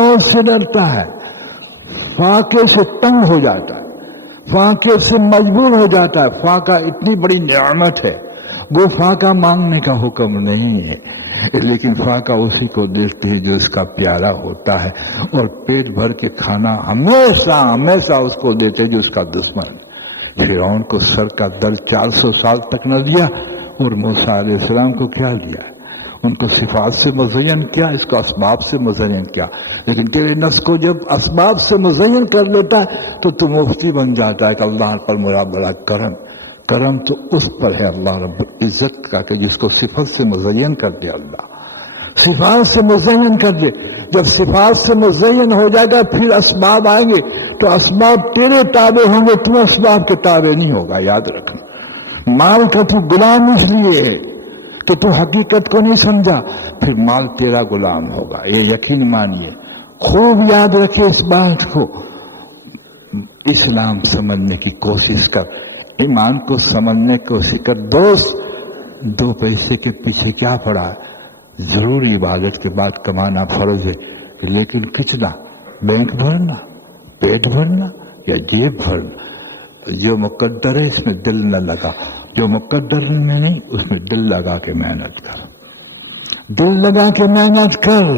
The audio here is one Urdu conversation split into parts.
موت سے ڈرتا ہے، فاقے سے تنگ ہو جاتا ہے، فاقے سے مجبور ہو جاتا ہے۔ فاقہ اتنی بڑی نعمت ہے، وہ فاقہ مانگنے کا حکم نہیں ہے، لیکن فاقہ اسی کو دیتے ہیں جو اس کا پیارا ہوتا ہے، اور پیٹ بھر کے کھانا ہمیشہ ہمیشہ اس کو دیتے جو اس کا دشمن ہے۔ فرعون کو سر کا دل 400 سال تک نہ دیا، اور موسیٰ علیہ السلام کو کیا دیا؟ ان کو صفات سے مزین کیا، اس کو اسباب سے مزین کیا۔ لیکن تیرے نفس کو جب اسباب سے مزین کر لیتا ہے تو تو مفتی بن جاتا ہے کہ اللہ پر میرا بڑا کرم۔ کرم تو اس پر ہے اللہ رب العزت کا کہ جس کو صفات سے مزین کر دے، اللہ صفات سے مزین کر دے۔ جب صفات سے مزین ہو جائے گا پھر اسباب آئیں گے تو اسباب تیرے تابع ہوں گے، تو اسباب کے تابع نہیں ہوگا، یاد رکھنا۔ مال کا تو غلام اس لیے ہے کہ تو حقیقت کو نہیں سمجھا، پھر مال تیرا غلام ہوگا، یہ یقین مانیے، خوب یاد رکھے اس بات کو۔ اسلام سمجھنے کی کوشش کر، ایمان کو سمجھنے کی کوشش کر۔ دوست، 2 پیسے کے پیچھے کیا پڑا ہے؟ ضرور عبادت کے بعد کمانا فرض ہے، لیکن کتنا؟ بینک بھرنا، پیٹ بھرنا یا جیب بھرنا؟ جو مقدر ہے اس میں دل نہ لگا، جو مقدر میں نہیں اس میں دل لگا کے محنت کر، دل لگا کے محنت کر۔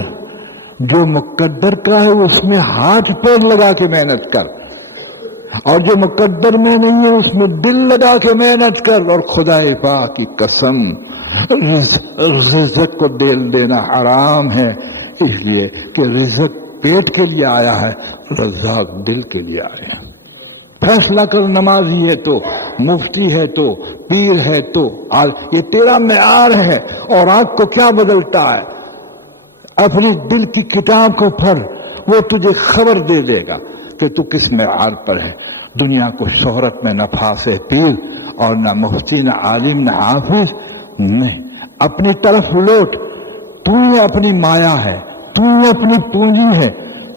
جو مقدر کا ہے اس میں ہاتھ پیر لگا کے محنت کر، اور جو مقدر میں نہیں ہے اس میں دل لگا کے محنت کر۔ اور خدا پاک کی قسم، رزق کو دل دینا حرام ہے، اس لیے کہ رزق پیٹ کے لیے آیا ہے، رزاق دل کے لیے آیا ہے۔ فیصلہ کر، نمازی ہے تو، مفتی ہے تو، پیر ہے تو، یہ تیرا معیار ہے۔ اور آنکھ کو کیا بدلتا ہے؟ اپنی دل کی کتاب کو پڑھ، وہ تجھے خبر دے دے گا کہ تو کس معیار پر ہے۔ دنیا کو شہرت میں نہ پھانسے پیر، اور نہ مفتی، نہ عالم، نہ حافظ، نہیں، اپنی طرف لوٹ۔ تو ہی اپنی مایا ہے، تو ہی اپنی پونجی ہے،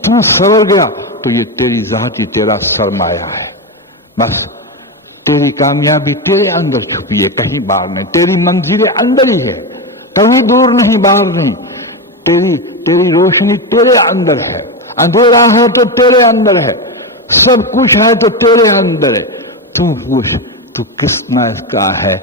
تو سور گیا تو یہ تیری ذاتی تیرا سرمایہ ہے۔ بس تیری کامیابی تیرے اندر چھپی ہے، کہیں باہر نہیں۔ تیری منزل اندر ہی ہے، کہیں دور نہیں، باہر نہیں۔ تیری روشنی تیرے اندر ہے، اندھیرا ہے تو تیرے اندر ہے، سب کچھ ہے تو تیرے اندر ہے۔ تو پوچھ، تو کس نفس کا ہے؟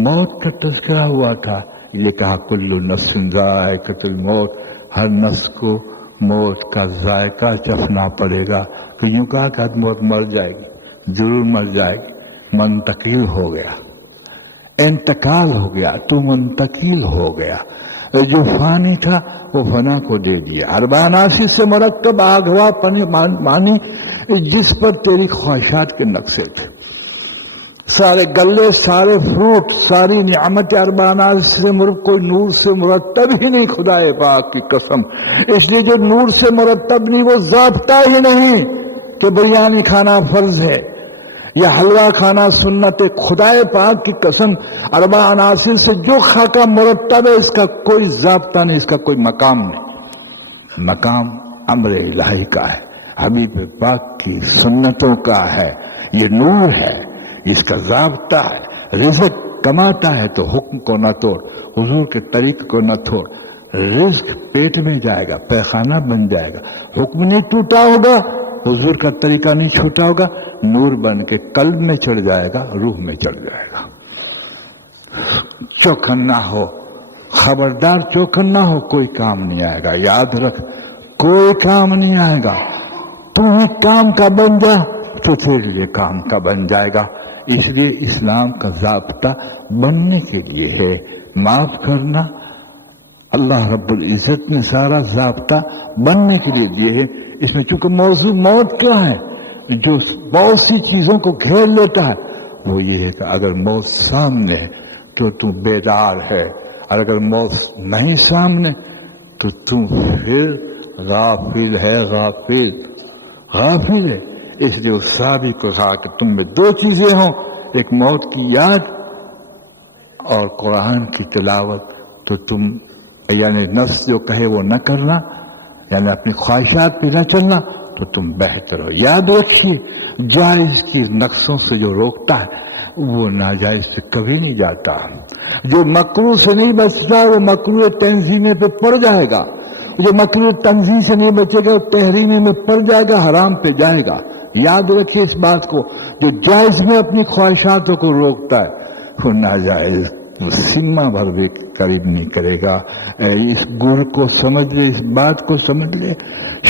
موت کا تذکرہ ہوا تھا، یہ کہا کل نفس ذائقۃ الموت، ہر نفس کو موت کا ذائقہ چکھنا پڑے گا۔ تو یوں کہا کہ موت مر جائے گی، ضرور مر جائے گی۔ منتقل ہو گیا، انتقال ہو گیا، تو منتقل ہو گیا۔ جو فانی تھا وہ فنا کو دے دیا۔ اربع ناصر سے مرکب آگ ہوا مانی جس پر تیری خواہشات کے نقشے تھے، سارے گلے، سارے فروٹ، ساری نعمت اربع ناصر سے کوئی نور سے مرتب ہی نہیں، خدا پاک کی قسم۔ اس لیے جو نور سے مرتب نہیں وہ ضابطہ ہی نہیں کہ بریانی کھانا فرض ہے یا حلوہ کھانا سنت ہے۔ خدا پاک کی قسم، اربع عناصر سے جو خاکہ مرتب ہے اس کا کوئی ضابطہ نہیں، اس کا کوئی مقام نہیں۔ مقام امر الہی کا ہے، حبیب پاک کی سنتوں کا ہے، یہ نور ہے، اس کا ضابطہ ہے۔ رزق کماتا ہے تو حکم کو نہ توڑ، حضور کے طریق کو نہ توڑ۔ رزق پیٹ میں جائے گا، پیخانہ بن جائے گا، حکم نہیں ٹوٹا ہوگا، حضور کا طریقہ نہیں چھوٹا ہوگا، نور بن کے قلب میں چڑھ جائے گا، روح میں چڑھ جائے گا۔ چوکن نہ ہو، خبردار چوکن نہ ہو، کوئی کام نہیں آئے گا، یاد رکھ، کوئی کام نہیں آئے گا۔ تم ہی کام کا بن جا تو تیرے لیے کام کا بن جائے گا۔ اس لیے اسلام کا ضابطہ بننے کے لیے ہے، معاف کرنا۔ اللہ رب العزت نے سارا ضابطہ بننے کے لیے دیے ہے۔ اس میں چونکہ موضوع موت کا ہے جو بہت سی چیزوں کو گھیر لیتا ہے، وہ یہ ہے کہ اگر موت سامنے ہے تو تم بیدار ہے، اور اگر موت نہیں سامنے تو تم پھر غافل ہے، غافل ہے۔ اس لیے اس صحابی کو کہا کہ تم میں 2 چیزیں ہوں، ایک موت کی یاد اور قرآن کی تلاوت، تو تم یعنی نفس جو کہے وہ نہ کرنا، یعنی اپنی خواہشات پہ نہ چلنا، تو تم بہتر ہو۔ یاد رکھیے، جائز کی نقصوں سے جو روکتا ہے وہ ناجائز سے کبھی نہیں جاتا۔ جو مکروہ سے نہیں بچتا وہ مکروہ تنظیمے پہ پڑ جائے گا، جو مکروہ تنزیہ سے نہیں بچے گا وہ تحریمی میں پڑ جائے گا، حرام پہ جائے گا. یاد رکھیے اس بات کو، جو جائز میں اپنی خواہشاتوں کو روکتا ہے وہ ناجائز سیما بھر بھی قریب نہیں کرے گا. اس گر کو سمجھ لے، اس بات کو سمجھ لے.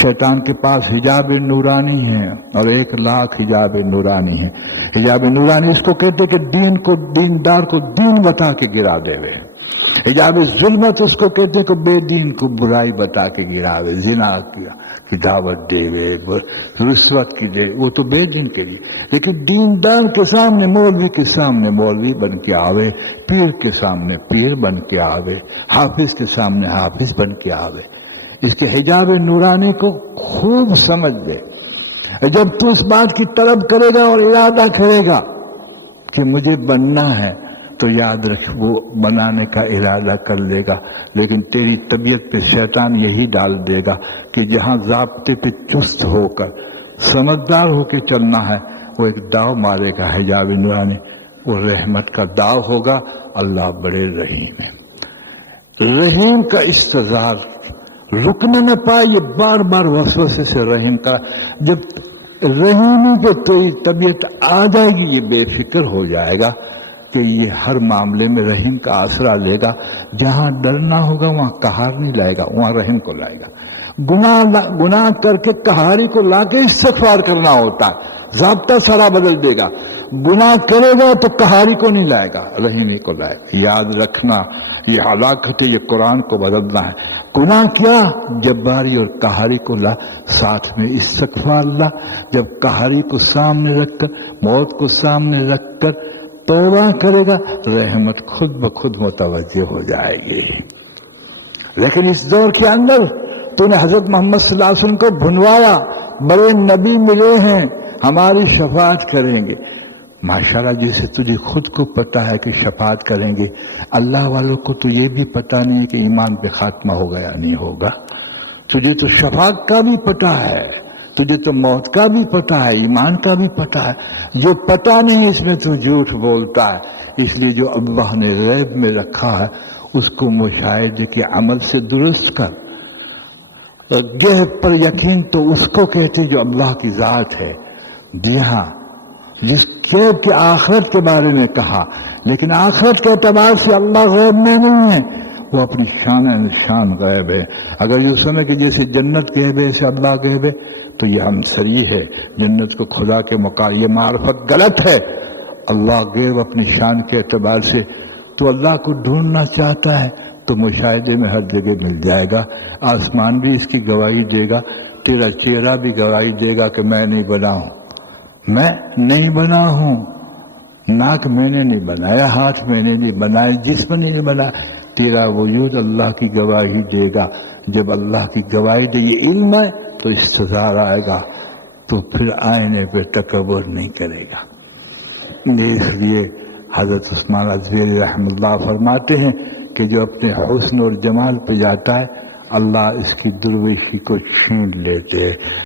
شیطان کے پاس حجاب نورانی ہے اور 1,00,000 حجاب نورانی ہے. حجاب نورانی اس کو کہتے کہ دین کو، دیندار کو دین بتا کے گرا دے وے. حجاب ظلمت اس کو کہتے کہ بے دین کو برائی بتا کے گرا دے، زنا کی دعوت دے وے، رشوت کی دے، وہ تو بے دین کے لیے. لیکن دیندار کے سامنے، مولوی کے سامنے مولوی بن کے آوے، پیر کے سامنے پیر بن کے آوے، حافظ کے سامنے حافظ بن کے آوے. اس کے حجاب نورانی کو خوب سمجھ لے. جب تو اس بات کی طلب کرے گا اور ارادہ کرے گا کہ مجھے بننا ہے، تو یاد رکھ وہ بنانے کا ارادہ کر لے گا، لیکن تیری طبیعت پہ شیطان یہی ڈال دے گا کہ جہاں ضابطے پہ چست ہو کر سمجھدار ہو کے چلنا ہے، وہ ایک داؤ مارے گا حجاب نورانی. وہ رحمت کا داؤ ہوگا. اللہ بڑے رحیم ہے. رحیم کا استظہار رکنے نہ پائے. یہ بار بار وسوسے سے رحیم کا، جب رحیمی کے تو طبیعت آ جائے گی، یہ بے فکر ہو جائے گا کہ یہ ہر معاملے میں رحیم کا آسرا لے گا. جہاں ڈرنا ہوگا وہاں قہار نہیں لائے گا، وہاں رحیم کو لائے گا. گناہ کر کے قہاری کو لا کے استغفار کرنا ہوتا ہے، ضابطہ سارا بدل دے گا. گناہ کرے گا تو قہاری کو نہیں لائے گا، رحیمی کو لائے گا. یاد رکھنا یہ ہلاکت ہے، یہ قرآن کو بدلنا ہے. گناہ کیا؟ جباری اور قہاری کو لا، ساتھ میں استغفار لا. جب قہاری کو سامنے رکھ کر، موت کو سامنے رکھ کر توبہ کرے گا، رحمت خود بخود متوجہ ہو جائے گی. لیکن اس دور کے اندر تو نے حضرت محمد صلی اللہ علیہ وسلم کو بھنوایا. بڑے نبی ملے ہیں ہماری شفاعت کریں گے. ماشاءاللہ جسے تجھے خود کو پتا ہے کہ شفاعت کریں گے، اللہ والوں کو تو یہ بھی پتا نہیں ہے کہ ایمان پہ خاتمہ ہوگا یا نہیں ہوگا. تجھے تو شفاعت کا بھی پتا ہے، تجھے تو موت کا بھی پتا ہے، ایمان کا بھی پتا ہے. جو پتا نہیں اس میں تو جھوٹ بولتا ہے. اس لیے جو اللہ نے غیب میں رکھا ہے اس کو مشاہدے کے عمل سے درست کر. غیب پر یقین تو اس کو کہتے جو اللہ کی ذات ہے. جی ہاں، جس غیب کے آخرت کے بارے میں کہا، لیکن آخرت کے اعتبار سے اللہ غیب میں نہیں ہے، وہ اپنی شان غیب ہے. اگر یہ سمجھے کہ جیسے جنت غیب ہے ایسے اللہ غیب ہے تو یہ ہم سری ہے. جنت کو خدا کے مقابلے یہ معرفت غلط ہے. اللہ غیب اپنی شان کے اعتبار سے. تو اللہ کو ڈھونڈنا چاہتا ہے تو مشاہدے میں ہر جگہ مل جائے گا. آسمان بھی اس کی گواہی دے گا، تیرا چہرہ بھی گواہی دے گا کہ میں نہیں بنا ہوں، میں نہیں بنا ہوں. ناک میں نے نہیں بنایا، ہاتھ میں نے نہیں بنایا، جسم نہیں بنا. تیرا وجود اللہ کی گواہی دے گا. جب اللہ کی گواہی دے یہ علم ہے تو استظہار آئے گا، تو پھر آئینے پہ تکبر نہیں کرے گا. اس لیے حضرت عثمان عزیری رحمہ اللہ فرماتے ہیں کہ جو اپنے حسن اور جمال پہ جاتا ہے اللہ اس کی درویشی کو چھین لیتے ہیں.